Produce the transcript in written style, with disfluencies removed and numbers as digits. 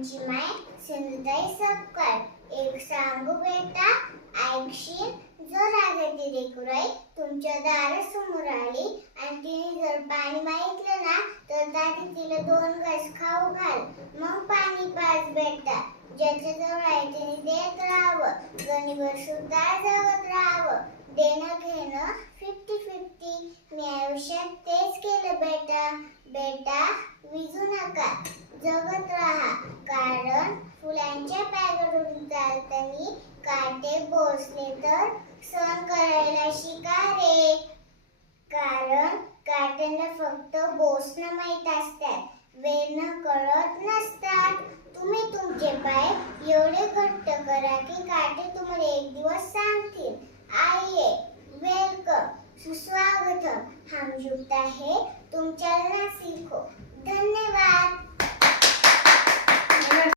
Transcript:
आमची माय सिंधुताई सपकाळ एक सांगू बेटा ऐकशील. जर रागती लेकराई तुमच्या दारासमोर आली आणि तिने जर पाणी मागितलं ना तर दादी तिला 2 घास खाऊ घाल. मग पाणी पाज बेटा. ज्याच्या जवळ आहे तिने देत राहावं. गणिवर सुद्धा जगत राहावं. देणं घेणं 50-50. मी आयुष्यात तेच केलं बेटा. बेटा विजू नका, जगत राहा. कारण फुलांच्या पायाकडून चालताना काटे बोसले तर सहन करायला शिका रे. कारण काट्यांना फक्त बोसणं माहीत असतात, वेरणं कळत नसतात. तुम्ही तुमचे पाय एवढे घट्ट करा की काटे तुम्हाला एक दिवस सांगतील, आइए, वेलकम, सुस्वागतम, हम जुड़ता है, तुम चलना सीखो. धन्यवाद.